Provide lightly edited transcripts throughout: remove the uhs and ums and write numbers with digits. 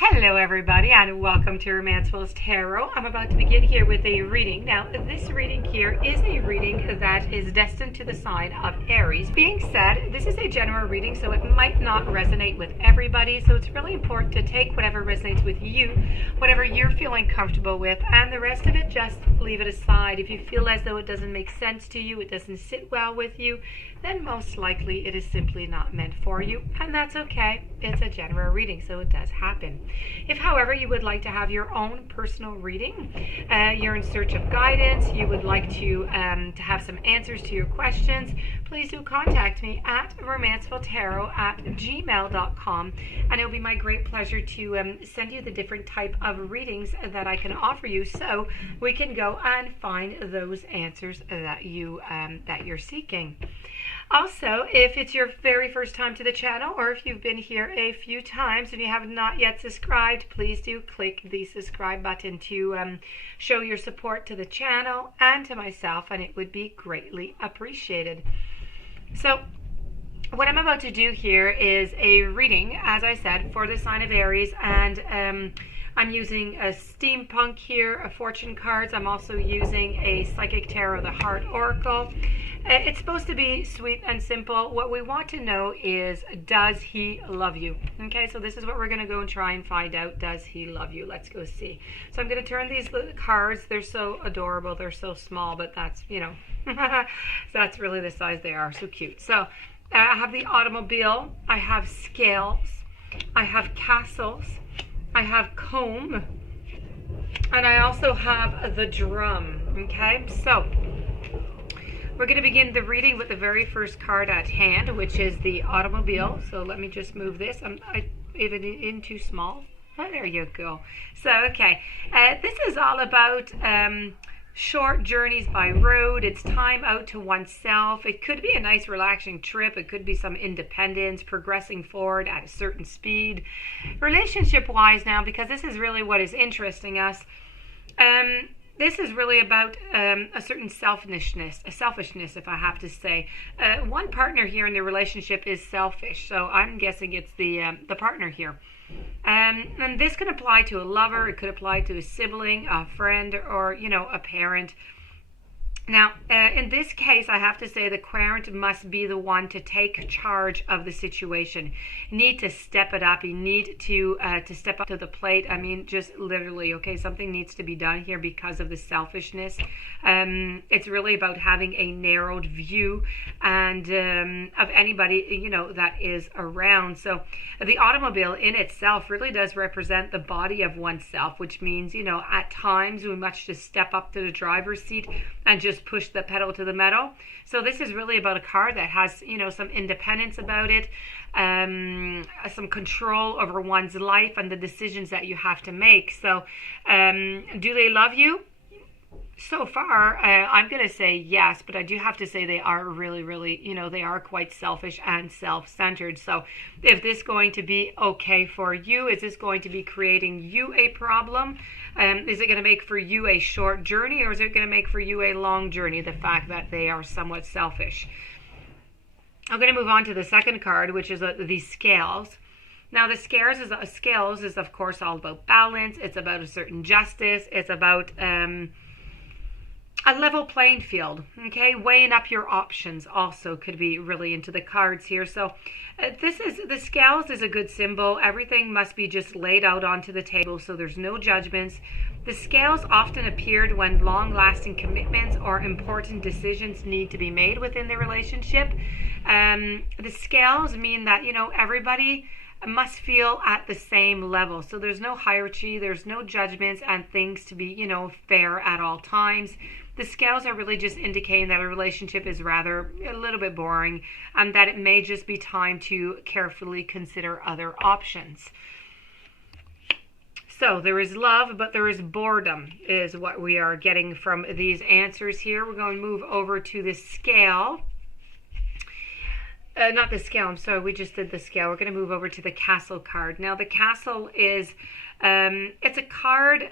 Hello everybody and welcome to Romancefull's Tarot. I'm about to begin here with a reading. Now this reading here is a reading that is destined to the sign of Aries. Being said, this is a general reading so it might not resonate with everybody, so it's really important to take whatever resonates with you, whatever you're feeling comfortable with, and the rest of it just leave it aside. If you feel as though it doesn't make sense to you, it doesn't sit well with you, then most likely it is simply not meant for you, and that's okay. It's a general reading, so it does happen. If, however, you would like to have your own personal reading, you're in search of guidance, you would like to have some answers to your questions, please do contact me at romancefulltarot@gmail.com, and it'll be my great pleasure to send you the different type of readings that I can offer you, so we can go and find those answers that you're seeking. Also, if it's your very first time to the channel, or if you've been here a few times and you have not yet subscribed, please do click the subscribe button to show your support to the channel and to myself, and it would be greatly appreciated. So, what I'm about to do here is a reading, as I said, for the sign of Aries, and I'm using a steampunk here, a fortune cards. I'm also using a psychic tarot, the heart oracle. It's supposed to be sweet and simple. What we want to know is, does he love you? Okay, so this is what we're going to go and try and find out. Does he love you? Let's go see. So I'm going to turn these little cards. They're so adorable. They're so small, but that's, that's really the size they are. So cute. So I have the automobile. I have scales. I have castles. I have comb. And I also have the drum. Okay, so we're going to begin the reading with the very first card at hand, which is the automobile. So let me just move this. I even in too small. Oh, there you go. So, okay. This is all about short journeys by road. It's time out to oneself. It could be a nice relaxing trip. It could be some independence, progressing forward at a certain speed. Relationship-wise now, because this is really what is interesting us, this is really about a certain selfishness, if I have to say. One partner here in the relationship is selfish, so I'm guessing it's the partner here. And this can apply to a lover, it could apply to a sibling, a friend, or, a parent. Now, in this case, I have to say the parent must be the one to take charge of the situation. You need to step it up. You need to step up to the plate. I mean, just literally, okay, something needs to be done here because of the selfishness. It's really about having a narrowed view and of anybody, that is around. So the automobile in itself really does represent the body of oneself, which means, at times we must just step up to the driver's seat and just push the pedal to the metal. So this is really about a car that has, some independence about it, some control over one's life and the decisions that you have to make. So do they love you? So far, I'm going to say yes, but I do have to say they are really, really, they are quite selfish and self-centered. So if this is going to be okay for you, is this going to be creating you a problem? Is it going to make for you a short journey, or is it going to make for you a long journey, the fact that they are somewhat selfish? I'm going to move on to the second card, which is the scales. Now, the scales is, of course, all about balance. It's about a certain justice. It's about a level playing field, okay? Weighing up your options also could be really into the cards here. So the scales is a good symbol. Everything must be just laid out onto the table, so there's no judgments. The scales often appeared when long-lasting commitments or important decisions need to be made within the relationship. The scales mean that, everybody must feel at the same level. So there's no hierarchy, there's no judgments, and things to be, fair at all times. The scales are really just indicating that a relationship is rather a little bit boring, and that it may just be time to carefully consider other options. So there is love, but there is boredom, is what we are getting from these answers here. We're going to move over to the scale. Not the scale, I'm sorry, we just did the scale. We're going to move over to the castle card. Now, the castle is, it's a card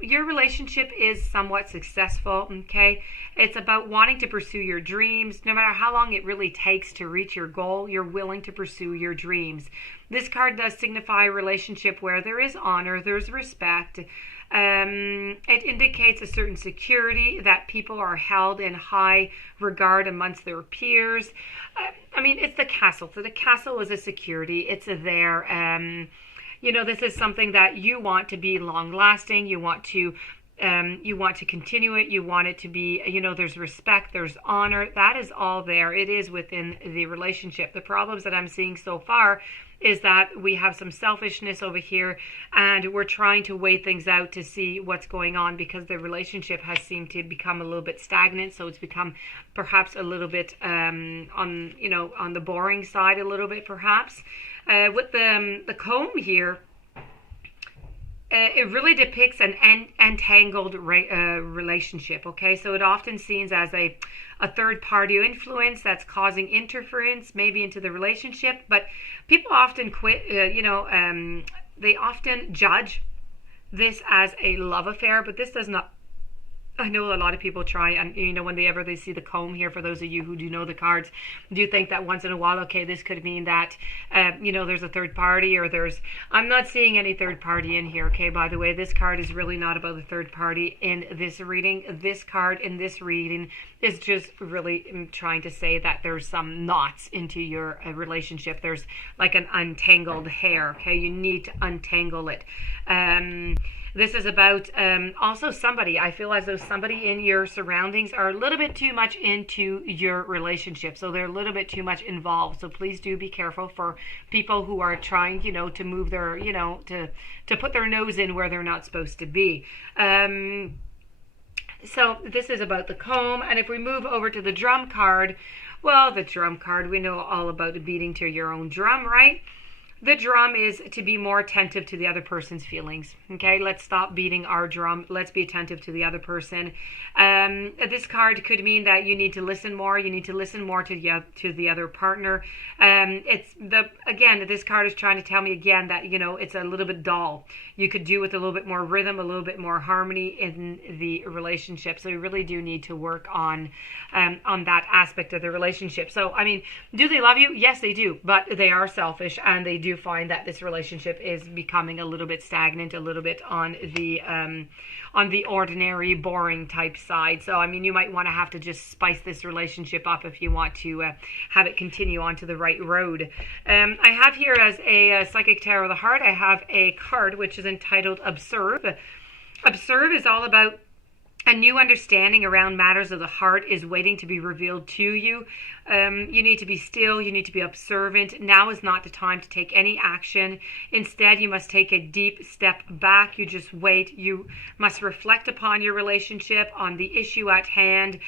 your relationship is somewhat successful, okay? It's about wanting to pursue your dreams. No matter how long it really takes to reach your goal, you're willing to pursue your dreams. This card does signify a relationship where there is honor, there's respect. It indicates a certain security, that people are held in high regard amongst their peers. I mean, it's the castle. So the castle is a security. It's there. You know, this is something that you want to be long lasting. You want to continue it. You want it to be, you know, there's respect, there's honor. That is all there. It is within the relationship. The problems that I'm seeing so far is that we have some selfishness over here, and we're trying to weigh things out to see what's going on, because the relationship has seemed to become a little bit stagnant. So it's become perhaps a little bit on the boring side a little bit, perhaps. With the comb here, it really depicts an entangled relationship, okay? So it often seems as a third-party influence that's causing interference maybe into the relationship, but people often they often judge this as a love affair, but this does not. I know a lot of people try, and you know, when they see the comb here, for those of you who do know the cards, do think that once in a while, okay, this could mean that there's a third party, or I'm not seeing any third party in here, okay? By the way, this card is really not about the third party in this reading. This card in this reading is just really trying to say that there's some knots into your relationship. There's like an untangled hair, okay? You need to untangle it. This is about also somebody. I feel as though somebody in your surroundings are a little bit too much into your relationship. So they're a little bit too much involved. So please do be careful for people who are trying, to move their, to put their nose in where they're not supposed to be. So this is about the comb. And if we move over to the drum card, well, the drum card, we know all about beating to your own drum, right? The drum is to be more attentive to the other person's feelings. Okay, let's stop beating our drum. Let's be attentive to the other person. This card could mean that you need to listen more. You need to listen more to the other partner. This card is trying to tell me again that it's a little bit dull. You could do with a little bit more rhythm, a little bit more harmony in the relationship. So you really do need to work on that aspect of the relationship. So I mean, do they love you? Yes, they do, but they are selfish, and they do find that this relationship is becoming a little bit stagnant, a little bit on the ordinary, boring type side. So I mean, you might want to have to just spice this relationship up if you want to have it continue onto the right road. I have here as a Psychic Tarot of the Heart, I have a card which is entitled Observe. Observe is all about a new understanding around matters of the heart is waiting to be revealed to you. You need to be still. You need to be observant. Now is not the time to take any action. Instead, you must take a deep step back. You just wait. You must reflect upon your relationship, on the issue at hand,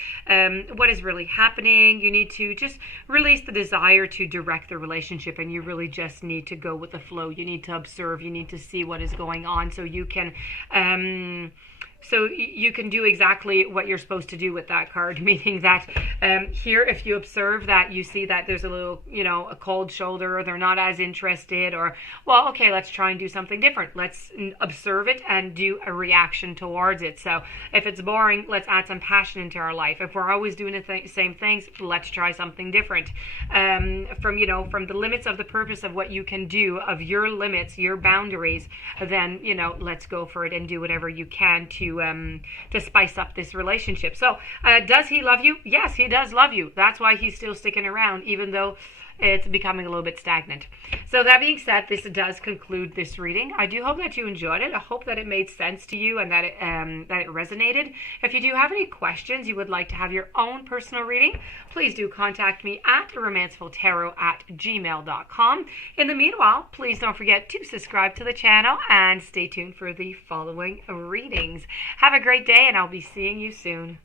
what is really happening. You need to just release the desire to direct the relationship, and you really just need to go with the flow. You need to observe. You need to see what is going on so you can do exactly what you're supposed to do with that card, meaning that here, if you observe that you see that there's a little, a cold shoulder, or they're not as interested, or, well, okay, let's try and do something different. Let's observe it and do a reaction towards it. So if it's boring, let's add some passion into our life. If we're always doing the same things, let's try something different. From the limits of the purpose of what you can do, of your limits, your boundaries, then, let's go for it and do whatever you can to spice up this relationship. So does he love you? Yes, he does love you. That's why he's still sticking around, even though it's becoming a little bit stagnant. So that being said, this does conclude this reading. I do hope that you enjoyed it. I hope that it made sense to you and that it resonated. If you do have any questions, you would like to have your own personal reading, please do contact me at romancefulltarot@gmail.com. In the meanwhile, please don't forget to subscribe to the channel and stay tuned for the following readings. Have a great day, and I'll be seeing you soon.